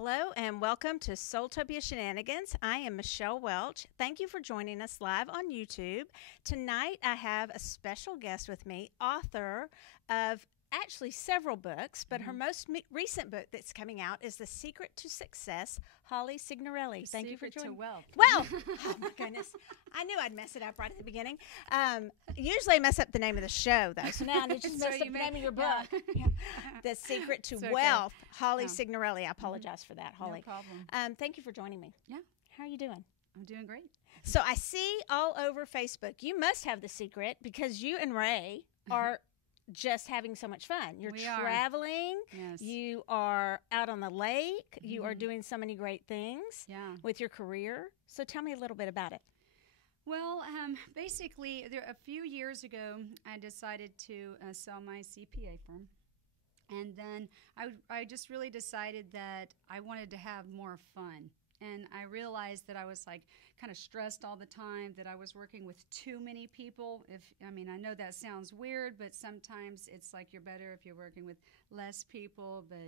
Hello and welcome to SoulTopia Shenanigans. I am Michelle Welch. Thank you for joining us live on YouTube. Tonight I have a special guest with me, author of actually several books, but her most recent book that's coming out is The Secret to Success, Holly Signorelli. Thank you for joining. To wealth. Well, oh my goodness. I knew I'd mess it up right at the beginning. Usually I mess up the name of the show, though, so now I just messed up the name of your book. Yeah. The Secret to Wealth, Holly Signorelli. I apologize for that, Holly. No problem. Thank you for joining me. Yeah. How are you doing? I'm doing great. So I see all over Facebook, you must have the secret because you and Ray are just having so much fun. You're traveling. Yes. You are out on the lake. You are doing so many great things with your career. So tell me a little bit about it. Well, basically, a few years ago, I decided to sell my CPA firm. And then I just really decided that I wanted to have more fun. And I realized that I was like kind of stressed all the time, that I was working with too many people. I know that sounds weird, but sometimes it's like you're better if you're working with less people, but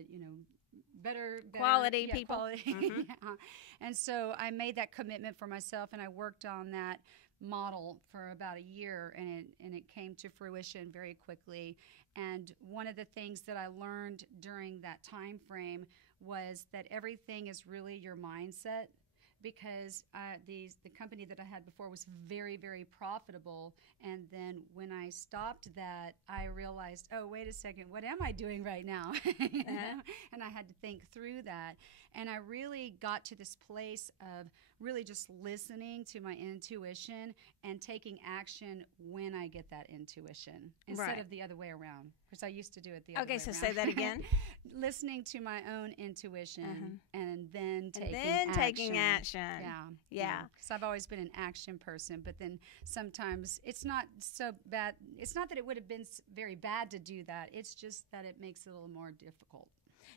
better quality people. Quality. Yeah. And so I made that commitment for myself, and I worked on that model for about a year, and it came to fruition very quickly. And one of the things that I learned during that time frame was that everything is really your mindset, because the company that I had before was very, very profitable. And then when I stopped that, I realized, oh, wait a second, what am I doing right now? And I had to think through that. And I really got to this place of really just listening to my intuition and taking action when I get that intuition instead of the other way around, because I used to do it the other way around. Okay, so say that again. Listening to my own intuition and then taking action. Yeah. Because I've always been an action person, but then sometimes it's not so bad. It's not that it would have been very bad to do that. It's just that it makes it a little more difficult.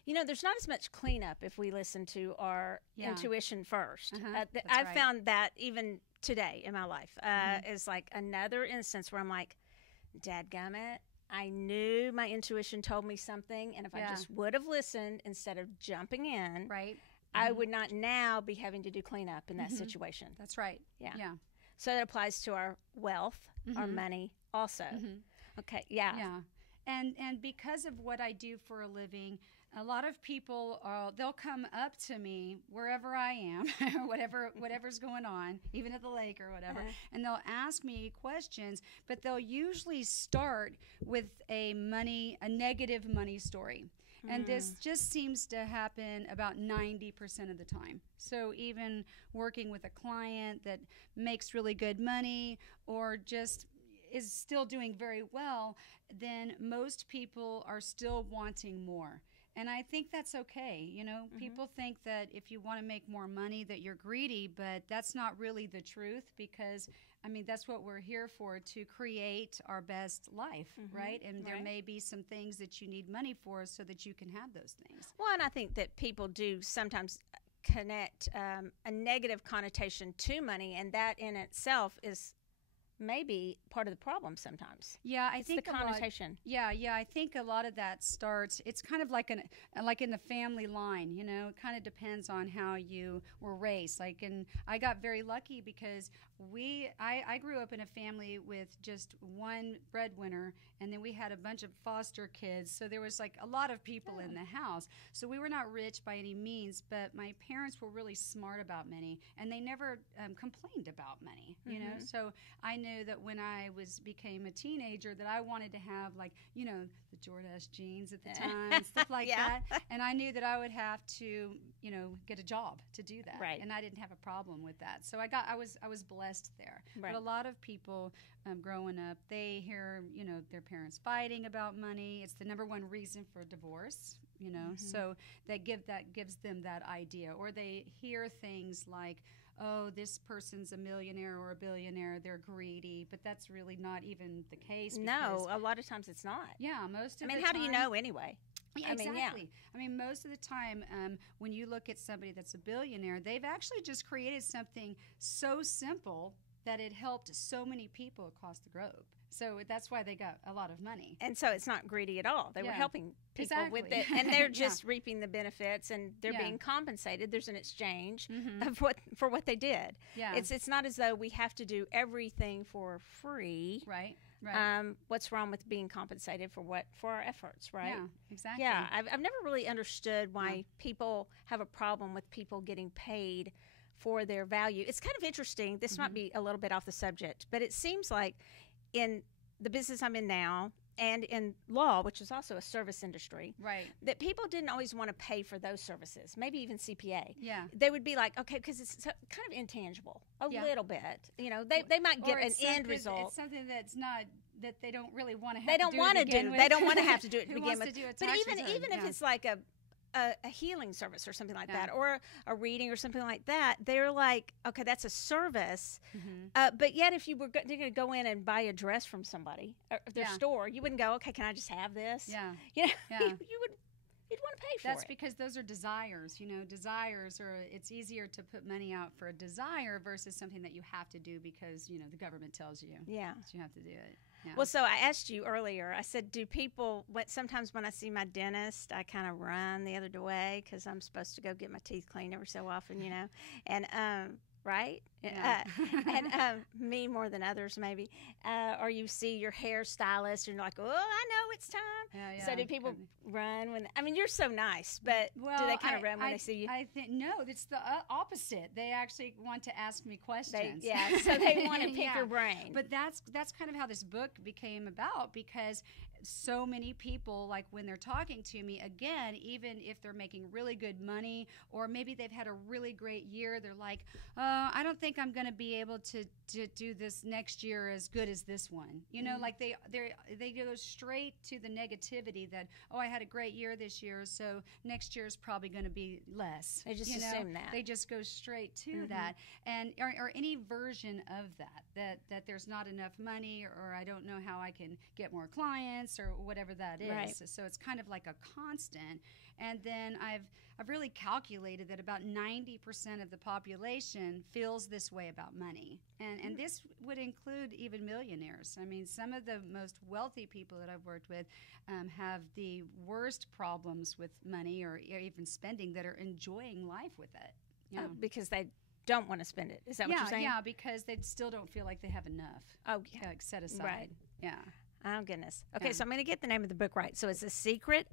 There's not as much cleanup if we listen to our intuition first. I've right. found that even today in my life is like another instance where I'm like, dadgummit, I knew my intuition told me something, and if I just would have listened instead of jumping in, I would not now be having to do cleanup in that situation. That's right. Yeah. So that applies to our wealth, our money also. Okay, yeah. And because of what I do for a living, a lot of people, they'll come up to me wherever I am, or whatever's going on, even at the lake or whatever, and they'll ask me questions, but they'll usually start with a negative money story. And this just seems to happen about 90% of the time. So even working with a client that makes really good money or just is still doing very well, then most people are still wanting more. And I think that's okay. People think that if you want to make more money that you're greedy, but that's not really the truth, because that's what we're here for, to create our best life, right? And there may be some things that you need money for so that you can have those things. Well, and I think that people do sometimes connect a negative connotation to money, and that in itself is maybe part of the problem sometimes. Yeah, I think the connotation. I think a lot of that starts. It's kind of like in the family line. It kind of depends on how you were raised. And I got very lucky because I grew up in a family with just one breadwinner, and then we had a bunch of foster kids. So there was like a lot of people in the house. So we were not rich by any means, but my parents were really smart about money, and they never complained about money. So I knew that when I became a teenager that I wanted to have the Jordache jeans at the time and stuff like that. And I knew that I would have to, get a job to do that. Right. And I didn't have a problem with that. So I was blessed there. Right. But a lot of people growing up, they hear, their parents fighting about money. It's the number one reason for divorce, So that gives them that idea. Or they hear things like, oh, this person's a millionaire or a billionaire, they're greedy, but that's really not even the case. No, a lot of times it's not. Yeah, most of the time. how do you know anyway? Yeah, exactly. Most of the time, when you look at somebody that's a billionaire, they've actually just created something so simple that it helped so many people across the globe. So that's why they got a lot of money. And so it's not greedy at all. They were helping people with Exactly. it, and they're just reaping the benefits, and they're Yeah. being compensated. There's an exchange Mhm. of for what they did. Yeah. It's not as though we have to do everything for free. Right. Right. What's wrong with being compensated for our efforts, right? Yeah. Exactly. Yeah, I've never really understood why people have a problem with people getting paid for their value. It's kind of interesting. This might be a little bit off the subject, but it seems like in the business I'm in now and in law, which is also a service industry, Right. that people didn't always want to pay for those services, maybe even CPA. Yeah. They would be like, okay, because it's kind of intangible, a Yeah. little bit. You know, they might get Or an it's end something- result. It's something that's not that they don't really want to have They don't want to do. They don't want to have to do it to Who begin wants with. to do a But tax even return? if it's like a healing service or something like Yeah. that, or a reading or something like that, they're like, okay, that's a service. Mhm. But yet, if you were going to go in and buy a dress from somebody, or their Yeah. store, you wouldn't go, okay, can I just have this? Yeah. You know, Yeah. you'd want to pay for That's it. because those are desires. You know, desires are. It's easier to put money out for a desire versus something that you have to do because you know the government tells you Yeah. that you have to do it. Yeah. Well, so I asked you earlier. I said, do people? Sometimes when I see my dentist, I kind of run the other way because I'm supposed to go get my teeth cleaned every so often, you know, and right, Yeah. and me more than others maybe. Or you see your hairstylist, and you're like, oh, I know it's time. Yeah, So do people run when? I mean, you're so nice, but do they kind of run when they see you? I think no, it's the opposite. They actually want to ask me questions. So they want to pick Yeah. your brain. But that's kind of how this book became about because so many people, like when they're talking to me, again, even if they're making really good money or maybe they've had a really great year, they're like, I don't think I'm going to be able to do this next year as good as this one. You know, like they go straight to the negativity that, oh, I had a great year this year, so next year is probably going to be less. They just you know? assume that. They just go straight to that. And or any version of that there's not enough money or I don't know how I can get more clients or whatever that is. Right. So it's kind of like a constant. And then I've really calculated that about 90% of the population feels this way about money. And this would include even millionaires. I mean, some of the most wealthy people that I've worked with have the worst problems with money or even spending that are enjoying life with it. You know? Because they don't want to spend it. Is that what you're saying? Yeah, because they still don't feel like they have enough. Oh, yeah. Like set aside. Right. Yeah. Oh, goodness. Okay, Yeah. so I'm going to get the name of the book right. So it's The Secret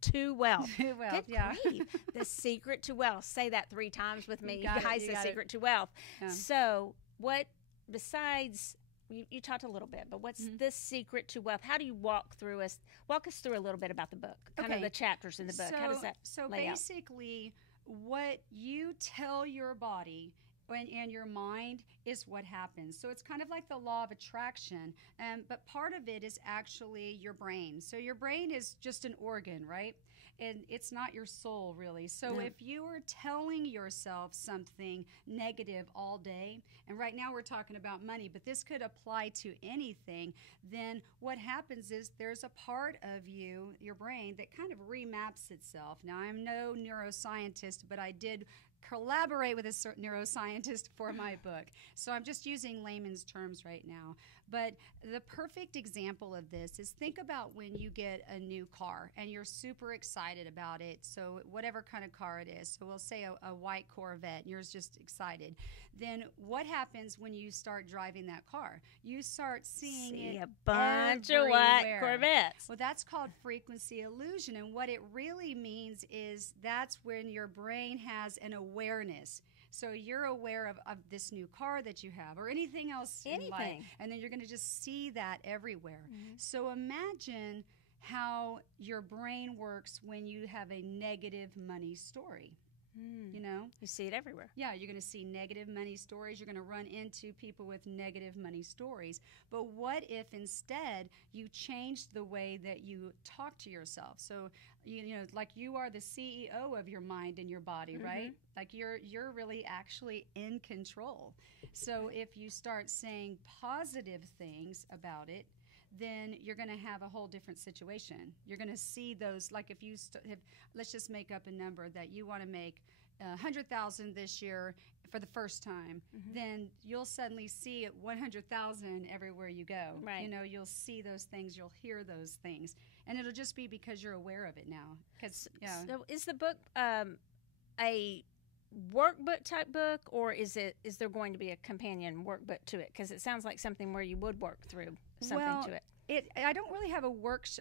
to Wealth. Well, Good yeah. grief. The Secret to Wealth. Say that 3 times with me. You got it, Guys, you The got it. Secret to Wealth. Yeah. So what, besides, you talked a little bit, but what's Mm-hmm. the secret to wealth? How do you walk us through a little bit about the book, kind of Okay. the chapters in the book. How does that So lay out? basically, what you tell your body and your mind is what happens. So it's kind of like the law of attraction, but part of it is actually your brain. So your brain is just an organ, right? And it's not your soul, really. So No. if you are telling yourself something negative all day, and right now we're talking about money, but this could apply to anything, then what happens is there's a part of you, your brain, that kind of remaps itself. Now, I'm no neuroscientist, but I did collaborate with a neuroscientist for my book. So I'm just using layman's terms right now. But the perfect example of this is think about when you get a new car and you're super excited about it. So whatever kind of car it is. So we'll say a white Corvette and you're just excited. Then what happens when you start driving that car? You start seeing it a bunch of white everywhere. Corvettes. Well, that's called frequency illusion. And what it really means is that's when your brain has an awareness. So you're aware of this new car that you have or anything else in life. Anything. And then you're going to just see that everywhere. Mm-hmm. So imagine how your brain works when you have a negative money story. You know? You see it everywhere. Yeah, you're going to see negative money stories. You're going to run into people with negative money stories. But what if instead you changed the way that you talk to yourself? So, you know, like you are the CEO of your mind and your body, right? Like you're really actually in control. So if you start saying positive things about it, then you're going to have a whole different situation. You're going to see those, like if you, let's just make up a number that you want to make $100,000 this year for the first time, then you'll suddenly see 100,000 everywhere you go. Right. You know, you'll see those things, you'll hear those things, and it'll just be because you're aware of it now. Because So is the book a workbook type book, or is there going to be a companion workbook to it? Because it sounds like something where you would work through something to it. I don't really have a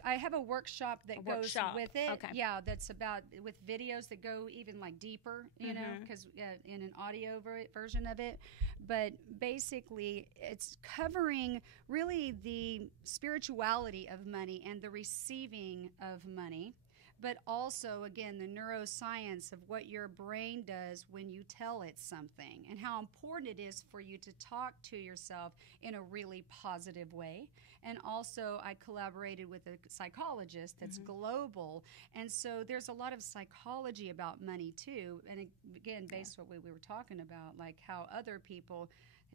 I have a workshop that goes with it. Okay. Yeah, that's about with videos that go even like deeper, you know, because in an audio version of it. But basically, it's covering really the spirituality of money and the receiving of money. But also, again, the neuroscience of what your brain does when you tell it something and how important it is for you to talk to yourself in a really positive way. And also, I collaborated with a psychologist that's global. And so there's a lot of psychology about money, too. And again, based on what we were talking about, like how other people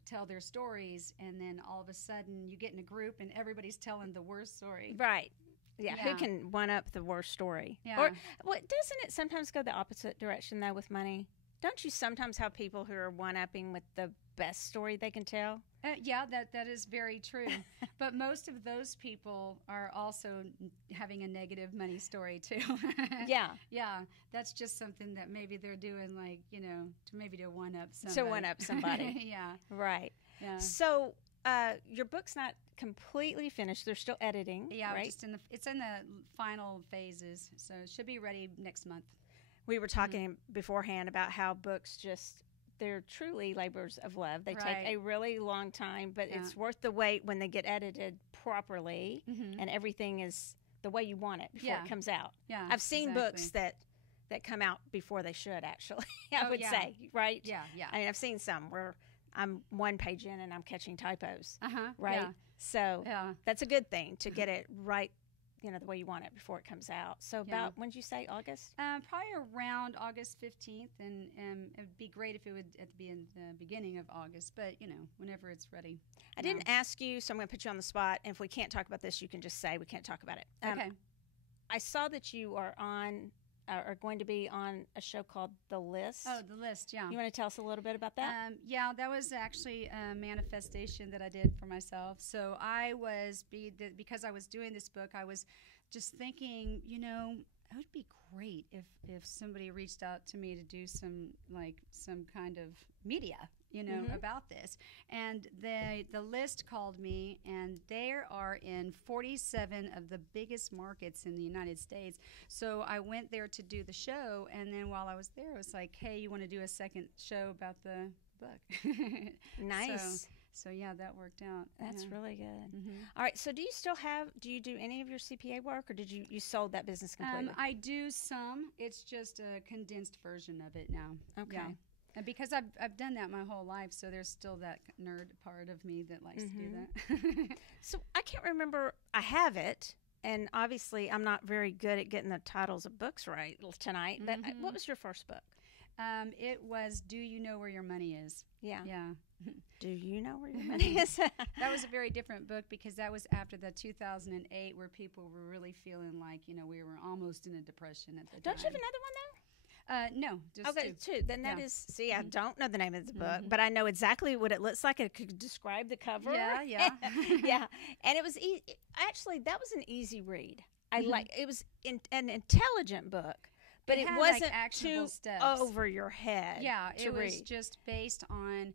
tell their stories, and then all of a sudden you get in a group and everybody's telling the worst story. Right. Yeah, who can one up the worst story? Yeah. Or doesn't it sometimes go the opposite direction though with money? Don't you sometimes have people who are one upping with the best story they can tell? Yeah, that is very true. But most of those people are also having a negative money story too. Yeah. Yeah, that's just something that maybe they're doing, like, you know, to one up somebody. To one up somebody. Yeah. Right. Yeah. So your book's not completely finished. They're still editing. Yeah, right? It's in the final phases, so it should be ready next month. We were talking beforehand about how books they're truly labors of love. They take a really long time, but it's worth the wait when they get edited properly and everything is the way you want it before it comes out. Yeah, I've seen books that come out before they should, actually, I would say, right? Yeah, yeah. I mean, I've seen some where I'm one page in and I'm catching typos, right? Yeah. So that's a good thing to get it right, you know, the way you want it before it comes out. So about, when did you say, August? Probably around August 15th, and it would be great if it would be in the beginning of August, but, you know, whenever it's ready. I didn't ask you, so I'm going to put you on the spot, and if we can't talk about this, you can just say we can't talk about it. Okay. I saw that you are going to be on a show called The List. Oh, The List, yeah. You want to tell us a little bit about that? Yeah, that was actually a manifestation that I did for myself. So because I was doing this book, I was just thinking, you know, it would be great if somebody reached out to me to do some kind of media, you know, about this. And the List called me, and they are in 47 of the biggest markets in the United States. So I went there to do the show, and then while I was there, it was like, hey, you want to do a second show about the book? Nice. So yeah, that worked out. That's really good. All right. So do you do any of your CPA work, or did you sold that business completely? I do some. It's just a condensed version of it now. Okay. Yeah. And because I've done that my whole life, so there's still that nerd part of me that likes to do that. So I can't remember. I have it, and obviously I'm not very good at getting the titles of books right tonight. But what was your first book? It was Do You Know Where Your Money Is? Yeah. Yeah. Do you know where your money is? That was a very different book because that was after the 2008 where people were really feeling like, you know, we were almost in a depression at the time. Don't you have another one, though? No, just two. Then that is, see, I don't know the name of the book, but I know exactly what it looks like. I could describe the cover. Yeah. Yeah. And it was, actually, that was an easy read. It was an intelligent book, but it wasn't too steps over your head. Yeah, to it was read. just based on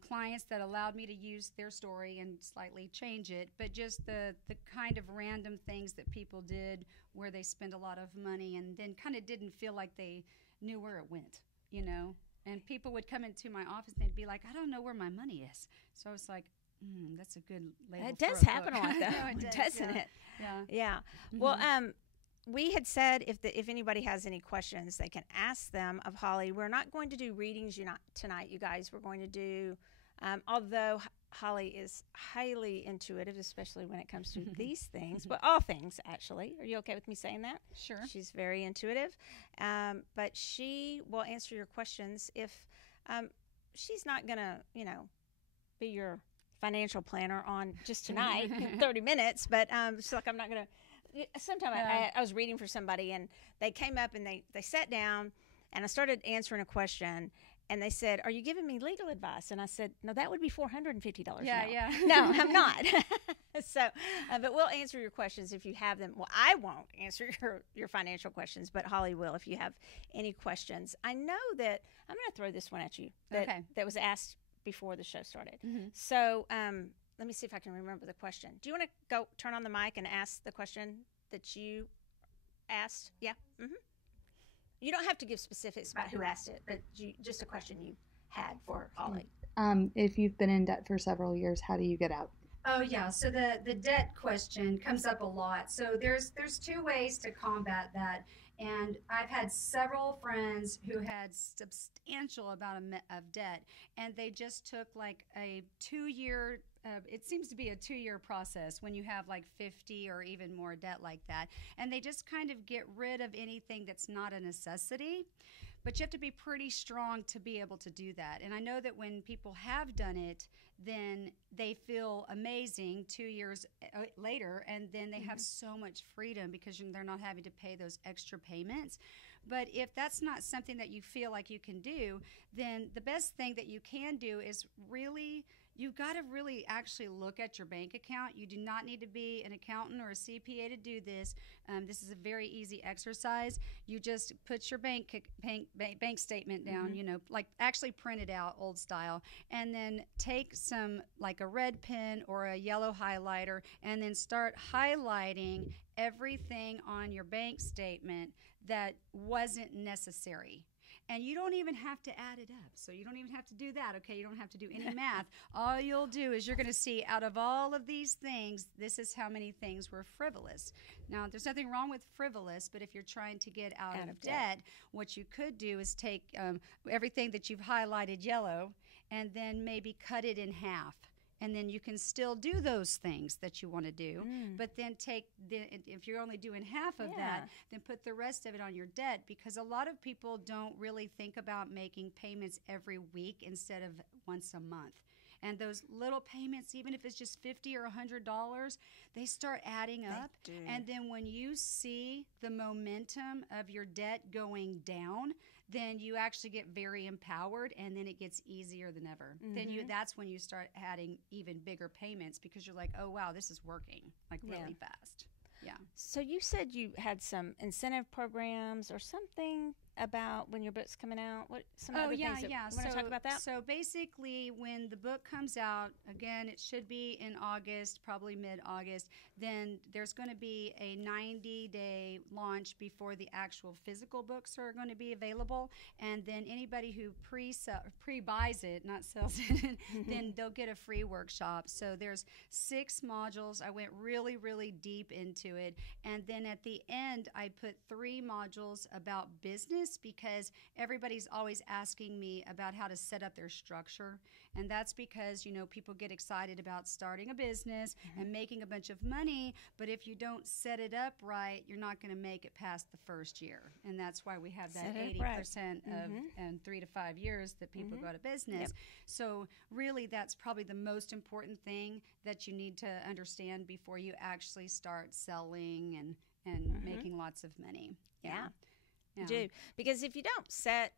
clients that allowed me to use their story and slightly change it, but just the kind of random things that people did where they spend a lot of money and then kind of didn't feel like they knew where it went, you know? And people would come into my office and they'd be like, I don't know where my money is. So I was like, that's a good label. It does for a happen book. a lot, though, No, it does, doesn't it? Yeah. Well, we had said if anybody has any questions, they can ask them of Holly. We're not going to do readings tonight, you guys. We're going to do, although Holly is highly intuitive, especially when it comes to these things, but all things, actually. Are you okay with me saying that? Sure. She's very intuitive, but she will answer your questions if she's not going to, you know, be your financial planner on just tonight in 30 minutes, but she's like, I'm not going to. Sometime I was reading for somebody, and they came up and they sat down, and I started answering a question, And they said, "Are you giving me legal advice?" And I said, "No, that would be $450 Yeah, now." yeah. No, I'm not. So, but we'll answer your questions if you have them. Well, I won't answer your financial questions, but Holly will if you have any questions. I know that I'm going to throw this one at you that was asked before the show started. Mm-hmm. So let me see if I can remember the question. Do you want to go turn on the mic and ask the question that you asked? Yeah. Mm-hmm. You don't have to give specifics about who asked it, but just a question you had for Holly. If you've been in debt for several years, how do you get out? Oh yeah, so the debt question comes up a lot. So there's two ways to combat that, and I've had several friends who had substantial amount of debt, and they just took like a 2-year. It seems to be a 2-year process when you have like 50 or even more debt like that, and they just kind of get rid of anything that's not a necessity. But you have to be pretty strong to be able to do that. And I know that when people have done it, then they feel amazing 2 years later, and then they have so much freedom because they're not having to pay those extra payments. But if that's not something that you feel like you can do, then the best thing that you can do is you've got to really actually look at your bank account. You do not need to be an accountant or a CPA to do this. This is a very easy exercise. You just put your bank statement down, like actually print it out old style, and then take some like a red pen or a yellow highlighter and then start highlighting everything on your bank statement that wasn't necessary. And you don't even have to add it up. So you don't even have to do that, okay? You don't have to do any math. All you'll do is you're going to see out of all of these things, this is how many things were frivolous. Now, there's nothing wrong with frivolous, but if you're trying to get out of debt, what you could do is take everything that you've highlighted yellow and then maybe cut it in half. And then you can still do those things that you want to do, but then if you're only doing half of that, then put the rest of it on your debt, because a lot of people don't really think about making payments every week instead of once a month. And those little payments, even if it's just $50 or $100, they start adding up. And then when you see the momentum of your debt going down, then you actually get very empowered, and then it gets easier than ever. Then that's when you start adding even bigger payments, because you're like, oh wow, this is working like really fast. Yeah. So you said you had some incentive programs or something about when your book's coming out. What some other things that you want to talk about that? So basically, when the book comes out, again, it should be in August, probably mid-August. Then there's going to be a 90-day launch before the actual physical books are going to be available. And then anybody who pre-buys it, not sells it, then they'll get a free workshop. So there's 6 modules. I went really, really deep into it. And then at the end, I put 3 modules about business, because everybody's always asking me about how to set up their structure. And that's because, people get excited about starting a business and making a bunch of money, but if you don't set it up right, you're not going to make it past the first year. And that's why we have that 80% of and 3 to 5 years that people go to business. So really, that's probably the most important thing that you need to understand before you actually start selling and making lots of money. Yeah. You do. Because if you don't set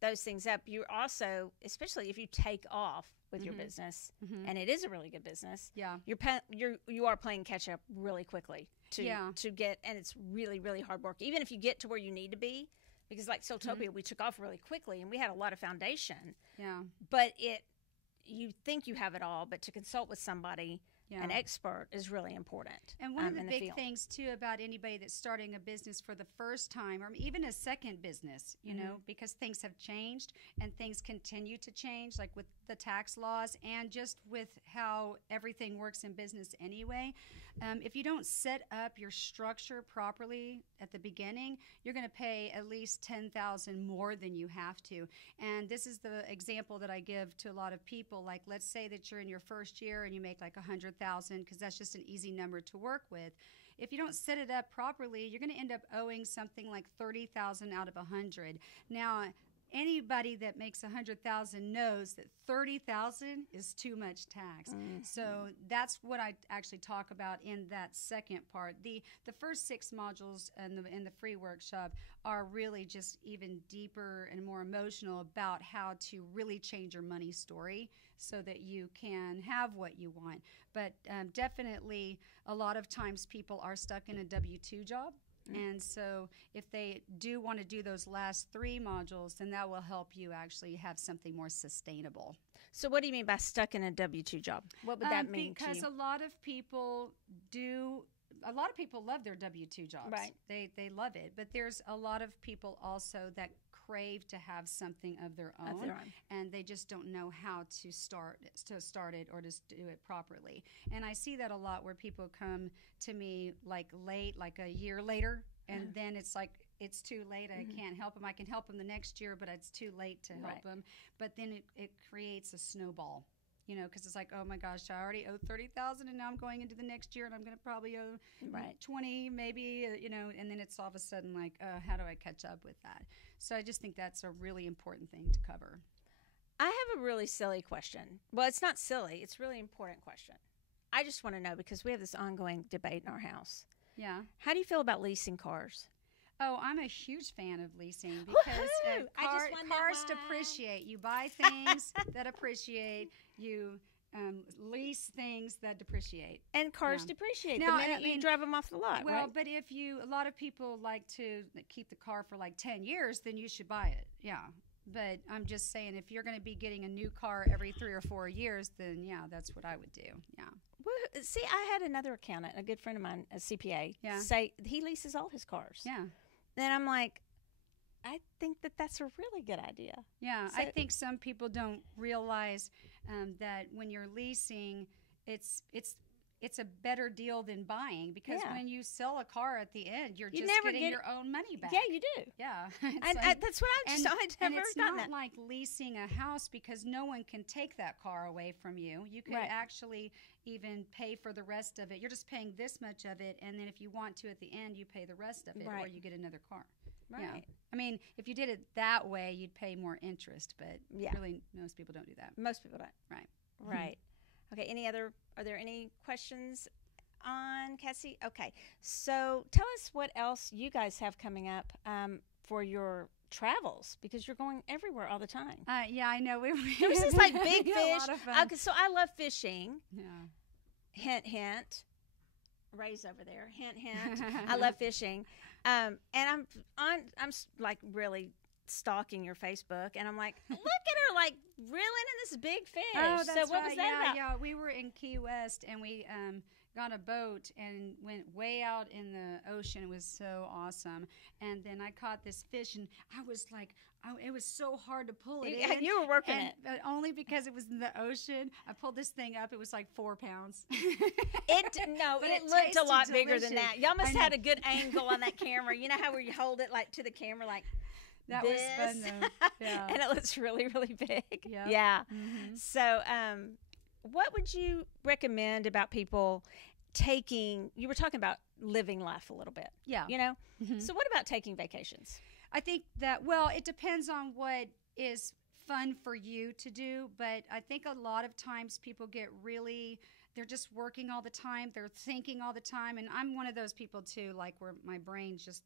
those things up, you're also, especially if you take off with your business, and it is a really good business, you are playing catch up really quickly to get, and it's really, really hard work. Even if you get to where you need to be, because like SoulTopia, we took off really quickly and we had a lot of foundation. Yeah. But you think you have it all, but to consult with somebody, an expert, is really important. And one of the big things too about anybody that's starting a business for the first time, or even a second business, because things have changed and things continue to change, like with the tax laws and just with how everything works in business anyway. If you don't set up your structure properly at the beginning, you're going to pay at least $10,000 more than you have to. And this is the example that I give to a lot of people. Like, let's say that you're in your first year and you make like $100,000, because that's just an easy number to work with. If you don't set it up properly, you're going to end up owing something like $30,000 out of $100. Now, anybody that makes 100,000 knows that 30,000 is too much tax. So that's what I actually talk about in that second part. The first 6 modules in the free workshop are really just even deeper and more emotional about how to really change your money story so that you can have what you want. But definitely a lot of times people are stuck in a W-2 job. And so if they do want to do those last 3 modules, then that will help you actually have something more sustainable. So what do you mean by stuck in a W-2 job? What would that mean to you? Because a lot of people love their W-2 jobs. Right. They love it. But there's a lot of people also that crave to have something of their own, and they just don't know how to start it or to do it properly. And I see that a lot where people come to me like a year later, and then it's like it's too late. I can't help them. I can help them the next year, but it's too late to help them. But then it creates a snowball. Because it's like, oh my gosh, I already owe 30,000, and now I'm going into the next year, and I'm going to probably owe 20, maybe, and then it's all of a sudden like, how do I catch up with that? So I just think that's a really important thing to cover. I have a really silly question. Well, it's not silly. It's a really important question. I just want to know, because we have this ongoing debate in our house. Yeah. How do you feel about leasing cars? Oh, I'm a huge fan of leasing because cars depreciate. You buy things that appreciate. You lease things that depreciate. And cars depreciate now, the minute you drive them off the lot, well, right? But if a lot of people like to keep the car for like 10 years, then you should buy it. Yeah. But I'm just saying, if you're going to be getting a new car every 3 or 4 years, then that's what I would do. Yeah. Well, see, I had another accountant, a good friend of mine, a CPA, say he leases all his cars. Yeah. Then I'm like, I think that's a really good idea. Yeah, So, I think some people don't realize that when you're leasing, it's a better deal than buying, because when you sell a car at the end, you're just getting your own money back. Yeah, you do. Yeah. That's what I've just always never it's done not that. like leasing a house, because no one can take that car away from you. You could actually even pay for the rest of it. You're just paying this much of it, and then if you want to at the end, you pay the rest of it, or you get another car. Right. Yeah. I mean, if you did it that way, you'd pay more interest, but really most people don't do that. Most people don't. Right. Right. Okay, are there any questions on Cassie? Okay, so tell us what else you guys have coming up for your travels, because you're going everywhere all the time. Yeah, I know. There's this like big fish. A lot of fun. Okay, so I love fishing. Yeah. Hint, hint. Ray's over there. Hint, hint. I love fishing, and I'm like really stalking your Facebook, and I'm like, look at her like reeling in this big fish. Oh, that's so what right. was that about? Yeah, we were in Key West, and we got a boat and went way out in the ocean. It was so awesome. And then I caught this fish, and I was like, it was so hard to pull it in. You were working it. But only because it was in the ocean. I pulled this thing up. It was like 4 pounds. It looked a lot bigger than that. Y'all must have had a good angle on that camera. You know how where you hold it like to the camera like that this? Was fun, though. Yeah. And it looks really, really big. Yep. Yeah. Mm-hmm. So what would you recommend about people taking, you were talking about living life a little bit. Yeah. Mm-hmm. So what about taking vacations? I think that, well, it depends on what is fun for you to do, but I think a lot of times people get really, they're just working all the time, they're thinking all the time, and I'm one of those people too, like where my brain's just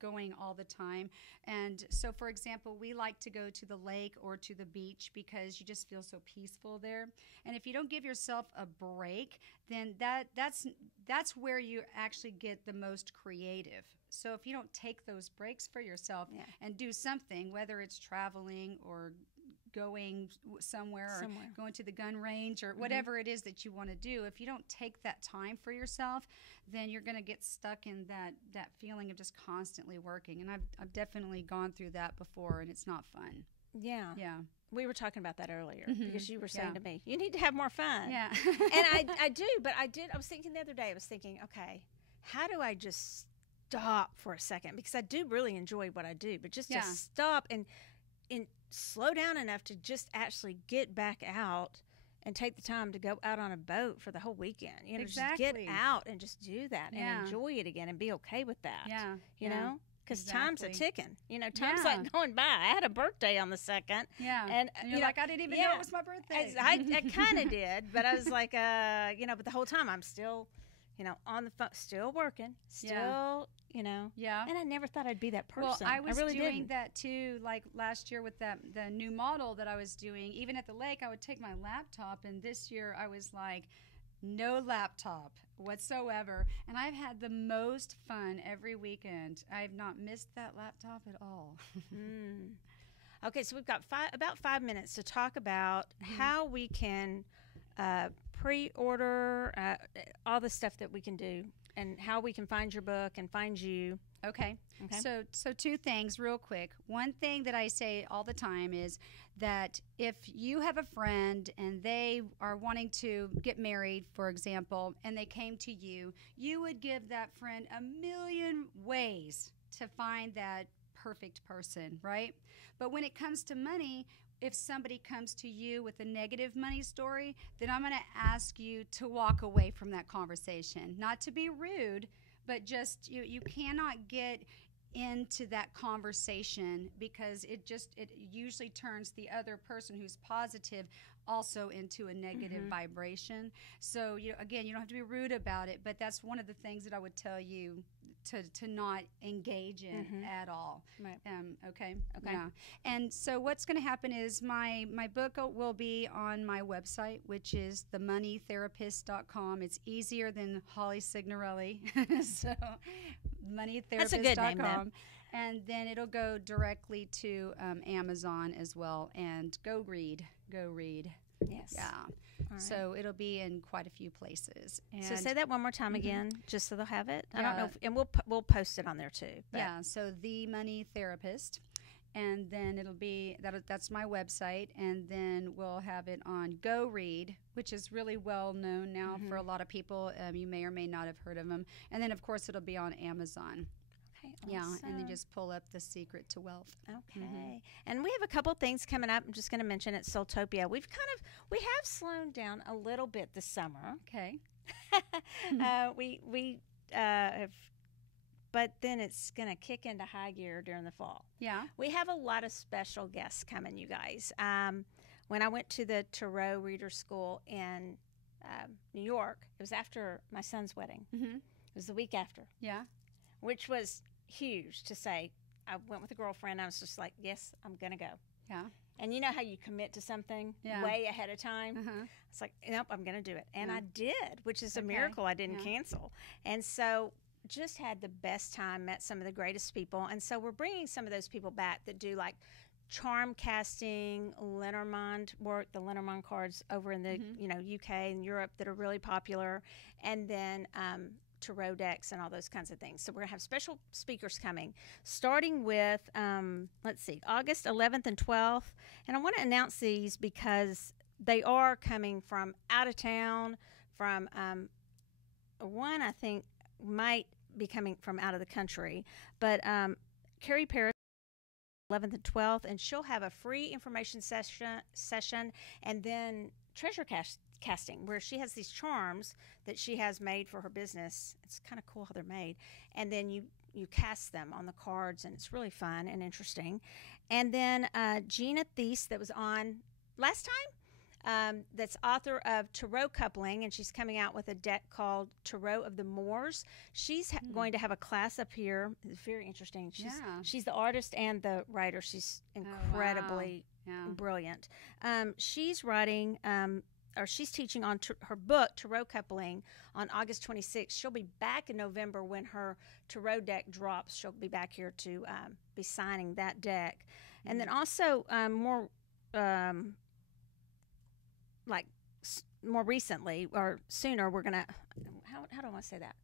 going all the time. And so, for example, we like to go to the lake or to the beach because you just feel so peaceful there. And if you don't give yourself a break, then that's where you actually get the most creative. So if you don't take those breaks for yourself and do something, whether it's traveling or going somewhere or going to the gun range or whatever it is that you want to do, if you don't take that time for yourself, then you're going to get stuck in that feeling of just constantly working. And I've definitely gone through that before, and it's not fun. Yeah. Yeah. We were talking about that earlier because you were saying to me, you need to have more fun. Yeah. And I do, but I was thinking the other day, okay, how do I just stop for a second? Because I do really enjoy what I do, but just to stop and slow down enough to just actually get back out and take the time to go out on a boat for the whole weekend. Just get out and just do that and enjoy it again and be okay with that. Yeah. You know? because time's a Exactly. ticking. Time's Yeah. like going by. I had a birthday on the 2nd. Yeah. And, you're like, I didn't even know it was my birthday. I kind of did, but I was like, but the whole time I'm still, on the phone, still working, still, Yeah. and I never thought I'd be that person. Well, I was really doing didn't. that too, like last year with the new model that I was doing. Even at the lake, I would take my laptop, and this year I was like, no laptop whatsoever. And I've had the most fun every weekend. I have not missed that laptop at all. Okay, so we've got about 5 minutes to talk about how we can pre-order all the stuff that we can do, and how we can find your book and find you. Okay. So two things real quick. One thing that I say all the time is that if you have a friend and they are wanting to get married, for example, and they came to you, you would give that friend a million ways to find that perfect person, right? But when it comes to money, if somebody comes to you with a negative money story, then I'm going to ask you to walk away from that conversation. Not to be rude, but just you cannot get into that conversation, because it usually turns the other person who's positive also into a negative vibration. So again, you don't have to be rude about it, but that's one of the things that I would tell you to not engage in at all. Right. Okay. Yeah. And so what's going to happen is my book will be on my website, which is themoneytherapist.com. It's easier than Holly Signorelli. So moneytherapist.com. That's a good name, though. And then it'll go directly to Amazon as well. And go read. Yes. Yeah. Right. So it'll be in quite a few places. And So say that one more time again, just so they'll have it. I don't Yeah. know, and we'll post it on there too. But. Yeah, so The Money Therapist, and then it'll be that's my website, and then we'll have it on Go Read, which is really well known now for a lot of people. You may or may not have heard of them, and then of course it'll be on Amazon. Okay, Yeah, and then awesome. just pull up The Secret to Wealth. Okay. And we have a couple things coming up. I'm just going to mention at SoulTopia. We have slowed down a little bit this summer. Okay. We have, but then it's going to kick into high gear during the fall. Yeah. We have a lot of special guests coming, you guys. When I went to the Tarot Reader School in New York, it was after my son's wedding. Mm-hmm. It was the week after, Yeah. which was huge to say. I went with a girlfriend. I was just like, yes, I'm going to go. Yeah. And you know how you commit to something way ahead of time? Uh-huh. It's like, nope, I'm going to do it. And I did, which is a Okay. miracle I didn't Yeah. cancel. And so just had the best time, met some of the greatest people. And so we're bringing some of those people back that do like charm casting, Lenormand work, the Lenormand cards over in the UK and Europe that are really popular. And then tarot decks and all those kinds of things. So we're going to have special speakers coming, starting with, August 11th and 12th. And I want to announce these because they are coming from out of town, from one I think might be coming from out of the country. But Carrie Paris, 11th and 12th, and she'll have a free information session and then treasure casting, where she has these charms that she has made for her business. It's kind of cool how they're made. And then you cast them on the cards, and it's really fun and interesting. And then Gina Thies, that was on last time, that's author of Tarot Coupling, and she's coming out with a deck called Tarot of the Moors. She's going to have a class up here. It's very interesting. She's the artist and the writer. She's incredibly brilliant. She's writing... she's teaching on her book, Tarot Coupling, on August 26th. She'll be back in November when her tarot deck drops. She'll be back here to be signing that deck. And then also more recently or sooner, we're going to, how do I want to say that?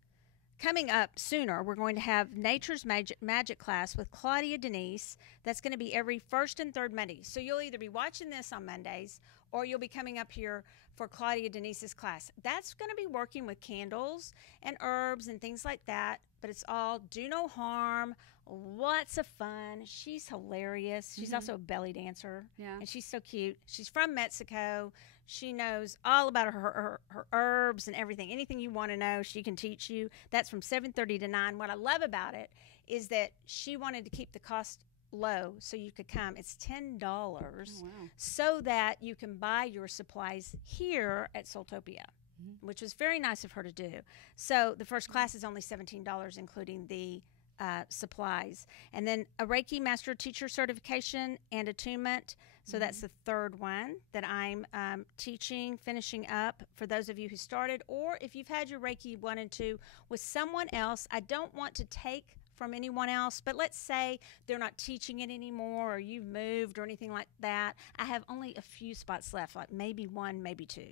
Coming up sooner, we're going to have Nature's Magic class with Claudia Denise. That's going to be every first and third Monday. So you'll either be watching this on Mondays or you'll be coming up here for Claudia Denise's class. That's going to be working with candles and herbs and things like that, but it's all do no harm, lots of fun. She's hilarious. She's also a belly dancer, and she's so cute. She's from Mexico. She knows all about her herbs and everything. Anything you want to know, she can teach you. That's from 7:30 to 9. What I love about it is that she wanted to keep the cost low so you could come. It's $10 wow. so that you can buy your supplies here at SoulTopia, which was very nice of her to do. So the first class is only $17, including the supplies. And then a Reiki Master Teacher Certification and Attunement. So that's the third one that I'm teaching, finishing up for those of you who started. Or if you've had your Reiki 1 and 2 with someone else, I don't want to take from anyone else, but let's say they're not teaching it anymore or you've moved or anything like that. I have only a few spots left, like maybe 1, maybe 2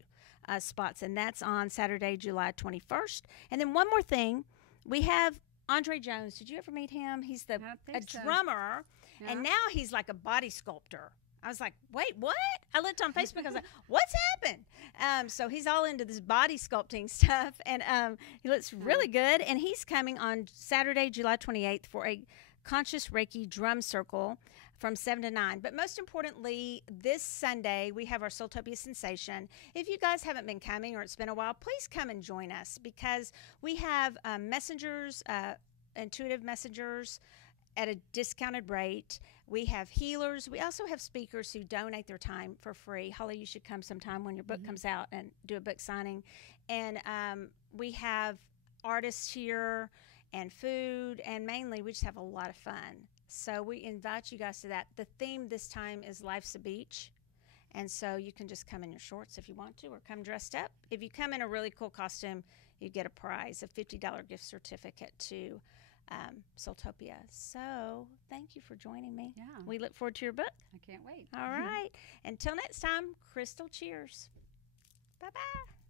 spots, and that's on Saturday, July 21st. And then one more thing, we have Andre Jones. Did you ever meet him? He's a drummer, and now he's like a body sculptor. I was like, wait, what? I looked on Facebook. I was like, what's happened? So he's all into this body sculpting stuff, and he looks really good. And he's coming on Saturday, July 28th for a Conscious Reiki Drum Circle from 7 to 9. But most importantly, this Sunday, we have our SoulTopia Sensation. If you guys haven't been coming or it's been a while, please come and join us because we have messengers, intuitive messengers, at a discounted rate. We have healers. We also have speakers who donate their time for free. Holly, you should come sometime when your book comes out and do a book signing. And we have artists here and food, and mainly we just have a lot of fun. So we invite you guys to that. The theme this time is Life's a Beach. And so you can just come in your shorts if you want to, or come dressed up. If you come in a really cool costume, you get a prize, a $50 gift certificate to SoulTopia. So thank you for joining me. Yeah. We look forward to your book. I can't wait. All right. Until next time, Crystal cheers. Bye-bye.